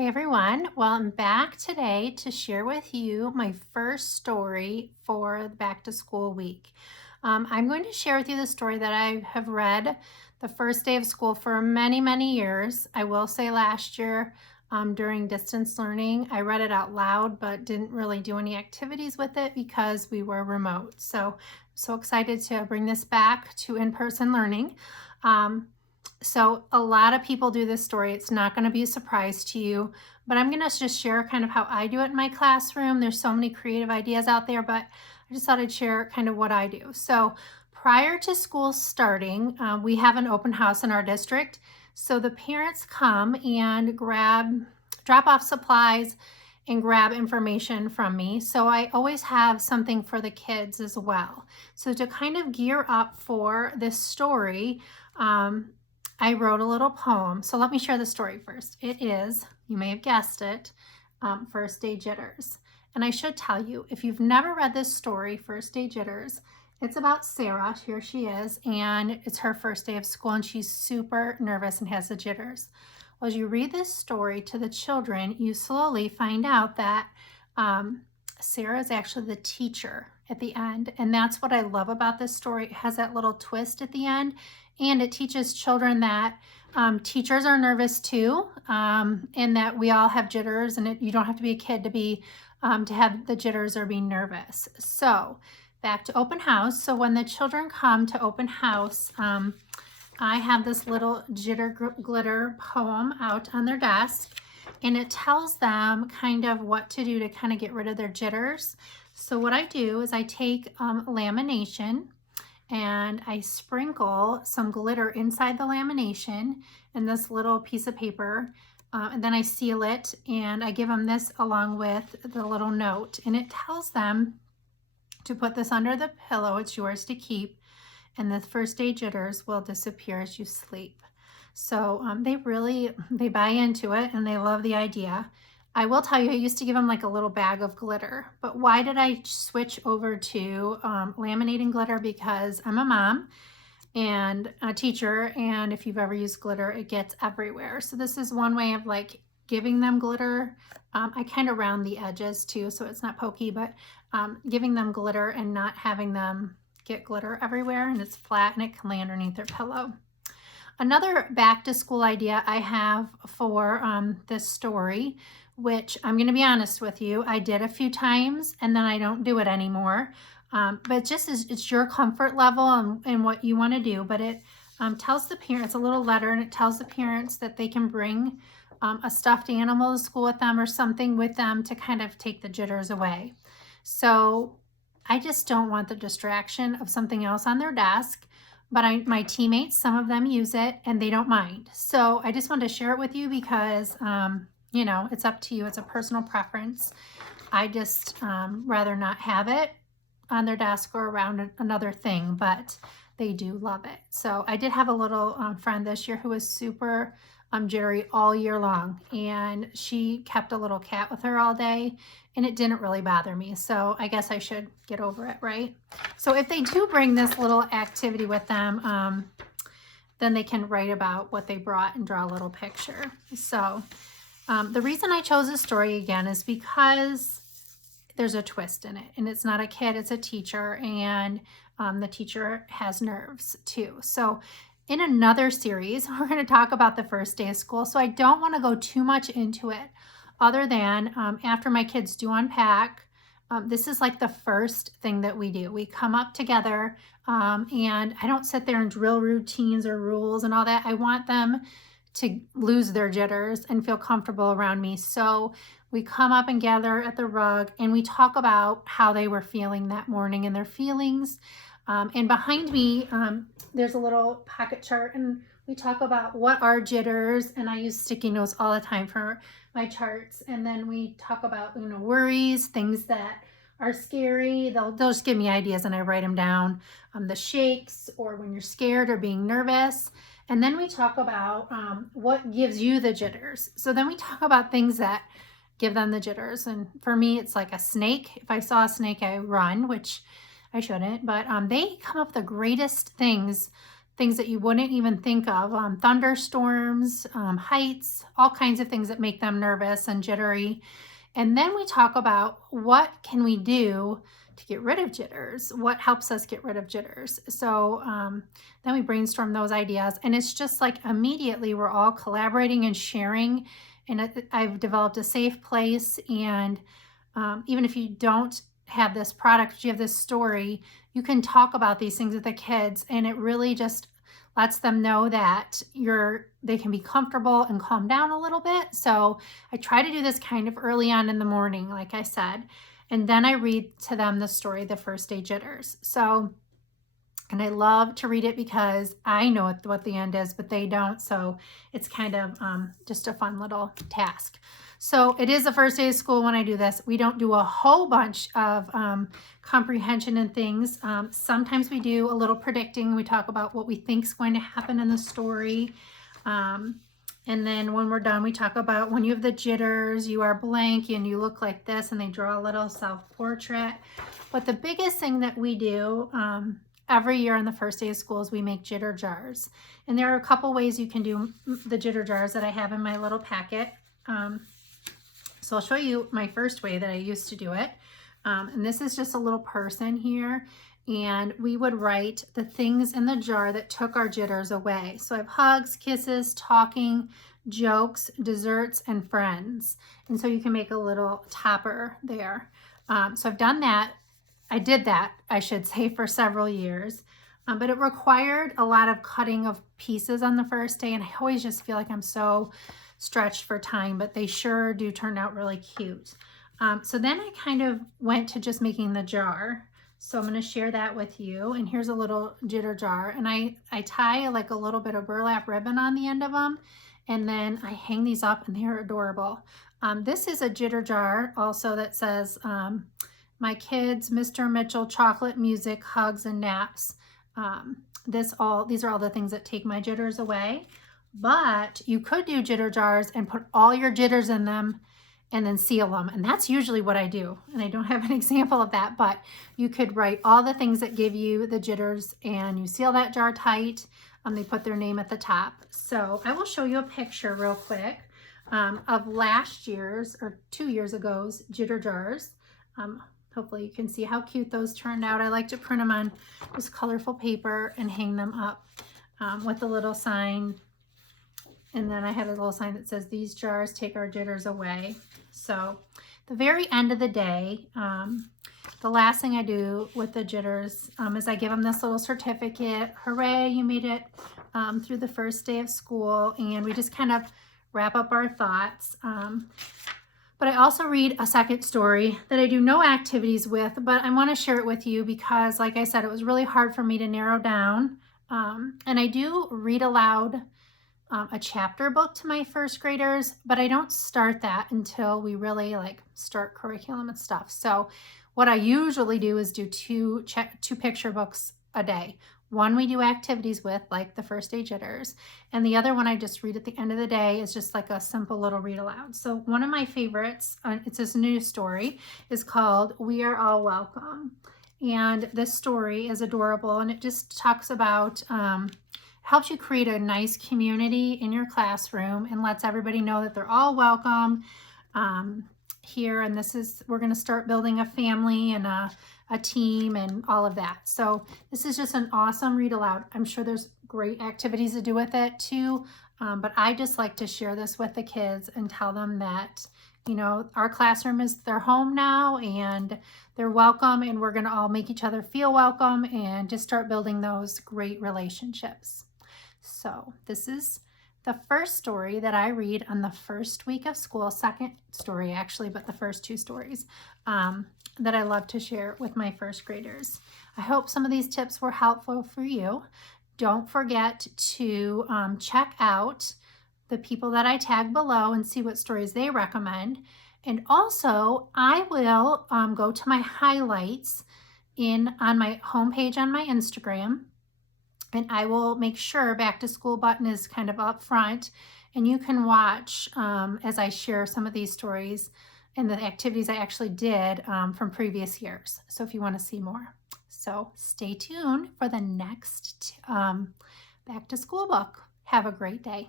Hey everyone, well, I'm back today to share with you my first story for the back to school week. I'm going to share with you the story that I have read the first day of school for many, many years. I will say last year during distance learning, I read it out loud, but didn't really do any activities with it because we were remote. So excited to bring this back to in-person learning. So a lot of people do this story. It's not going to be a surprise to you, but I'm going to just share kind of how I do it in my classroom. There's so many creative ideas out there, but I just thought I'd share kind of what I do. So prior to school starting, we have an open house in our district. So the parents come and drop off supplies and grab information from me. So I always have something for the kids as well. So to kind of gear up for this story, I wrote a little poem. So let me share the story first. It is, you may have guessed it, First Day Jitters. And I should tell you, if you've never read this story, First Day Jitters, it's about Sarah. Here she is, and it's her first day of school, and she's super nervous and has the jitters. Well, as you read this story to the children, you slowly find out that Sarah is actually the teacher at the end. And that's what I love about this story. It has that little twist at the end. And it teaches children that teachers are nervous too, and that we all have jitters, and you don't have to be a kid to have the jitters or be nervous. So back to open house. So when the children come to open house, I have this little glitter poem out on their desk, and it tells them kind of what to do to kind of get rid of their jitters. So what I do is I take lamination, and I sprinkle some glitter inside the lamination in this little piece of paper, and then I seal it, and I give them this along with the little note, and it tells them to put this under the pillow. It's yours to keep, and the first day jitters will disappear as you sleep. So they buy into it, and they love the idea. I will tell you, I used to give them like a little bag of glitter, but why did I switch over to laminating glitter? Because I'm a mom and a teacher, and if you've ever used glitter, it gets everywhere. So this is one way of like giving them glitter. I kind of round the edges too, so it's not pokey, but giving them glitter and not having them get glitter everywhere, and it's flat and it can lay underneath their pillow. Another back to school idea I have for this story, which I'm going to be honest with you, I did a few times and then I don't do it anymore. But just it's your comfort level and what you want to do. But it tells the parents, a little letter, and it tells the parents that they can bring a stuffed animal to school with them or something with them to kind of take the jitters away. So I just don't want the distraction of something else on their desk. But my teammates, some of them use it and they don't mind. So I just wanted to share it with you because, you know, it's up to you. It's a personal preference. I just rather not have it on their desk or around another thing, but they do love it. So I did have a little friend this year who was super jittery all year long, and she kept a little cat with her all day, and it didn't really bother me. So I guess I should get over it, right? So if they do bring this little activity with them, then they can write about what they brought and draw a little picture. So the reason I chose this story again is because there's a twist in it, and it's not a kid, it's a teacher, and the teacher has nerves too. So in another series, we're going to talk about the first day of school. So I don't want to go too much into it other than after my kids do unpack, this is like the first thing that we do. We come up together, and I don't sit there and drill routines or rules and all that. I want them to lose their jitters and feel comfortable around me. So we come up and gather at the rug, and we talk about how they were feeling that morning and their feelings. And behind me, there's a little pocket chart, and we talk about what are jitters, and I use sticky notes all the time for my charts. And then we talk about, you know, worries, things that are scary. They'll just give me ideas and I write them down. The shakes, or when you're scared or being nervous. And then we talk about what gives you the jitters. So then we talk about things that give them the jitters. And for me, it's like a snake. If I saw a snake, I run, which I shouldn't. But they come up with the greatest things things that you wouldn't even think of, thunderstorms, heights, all kinds of things that make them nervous and jittery. And then we talk about what can we do to get rid of jitters, what helps us get rid of jitters. So then we brainstorm those ideas, and it's just like immediately we're all collaborating and sharing, and I've developed a safe place. And even if you don't have this product, but you have this story, you can talk about these things with the kids, and it really just lets them know that they can be comfortable and calm down a little bit. So I try to do this kind of early on in the morning, like I said, and then I read to them the story, The First Day Jitters. So, and I love to read it because I know what the end is, but they don't. So it's kind of just a fun little task. So it is the first day of school when I do this. We don't do a whole bunch of comprehension and things. Sometimes we do a little predicting. We talk about what we think is going to happen in the story. And then when we're done, we talk about when you have the jitters, you are blank and you look like this, and they draw a little self-portrait. But the biggest thing that we do every year on the first day of school is we make jitter jars. And there are a couple ways you can do the jitter jars that I have in my little packet. So I'll show you my first way that I used to do it. And this is just a little person here. And we would write the things in the jar that took our jitters away. So I have hugs, kisses, talking, jokes, desserts, and friends. And so you can make a little topper there. So I've done that. I did that, I should say, for several years. But it required a lot of cutting of pieces on the first day. And I always just feel like I'm so stretched for time, but they sure do turn out really cute. So then I kind of went to just making the jar. So I'm going to share that with you. And here's a little jitter jar. And I tie like a little bit of burlap ribbon on the end of them. And then I hang these up, and they're adorable. This is a jitter jar also that says, my kids, Mr. Mitchell, chocolate, music, hugs, and naps. These are all the things that take my jitters away. But you could do jitter jars and put all your jitters in them and then seal them. And that's usually what I do. And I don't have an example of that, but you could write all the things that give you the jitters, and you seal that jar tight. They put their name at the top. So I will show you a picture real quick of last year's or 2 years ago's jitter jars. Hopefully you can see how cute those turned out. I like to print them on this colorful paper and hang them up with a little sign. And then I had a little sign that says, these jars take our jitters away. So the very end of the day, the last thing I do with the jitters is I give them this little certificate. Hooray, you made it through the first day of school. And we just kind of wrap up our thoughts. But I also read a second story that I do no activities with, but I want to share it with you because, like I said, it was really hard for me to narrow down. And I do read aloud a chapter book to my first graders, but I don't start that until we really start curriculum and stuff. So what I usually do is do two picture books a day. One we do activities with, like the first day jitters, and the other one I just read at the end of the day is just like a simple little read aloud. So one of my favorites, it's this new story, is called We Are All Welcome. And this story is adorable, and it just talks about helps you create a nice community in your classroom and lets everybody know that they're all welcome here. And we're going to start building a family and a team and all of that. So this is just an awesome read aloud. I'm sure there's great activities to do with it too. But I just like to share this with the kids and tell them that, our classroom is their home now, and they're welcome, and we're going to all make each other feel welcome and just start building those great relationships. So this is the first story that I read on the first week of school, second story actually, but the first two stories that I love to share with my first graders. I hope some of these tips were helpful for you. Don't forget to check out the people that I tag below and see what stories they recommend. And also, I will go to my highlights on my homepage on my Instagram, and I will make sure Back to School button is kind of up front, and you can watch as I share some of these stories and the activities I actually did from previous years. So if you want to see more. So stay tuned for the next back to school book. Have a great day.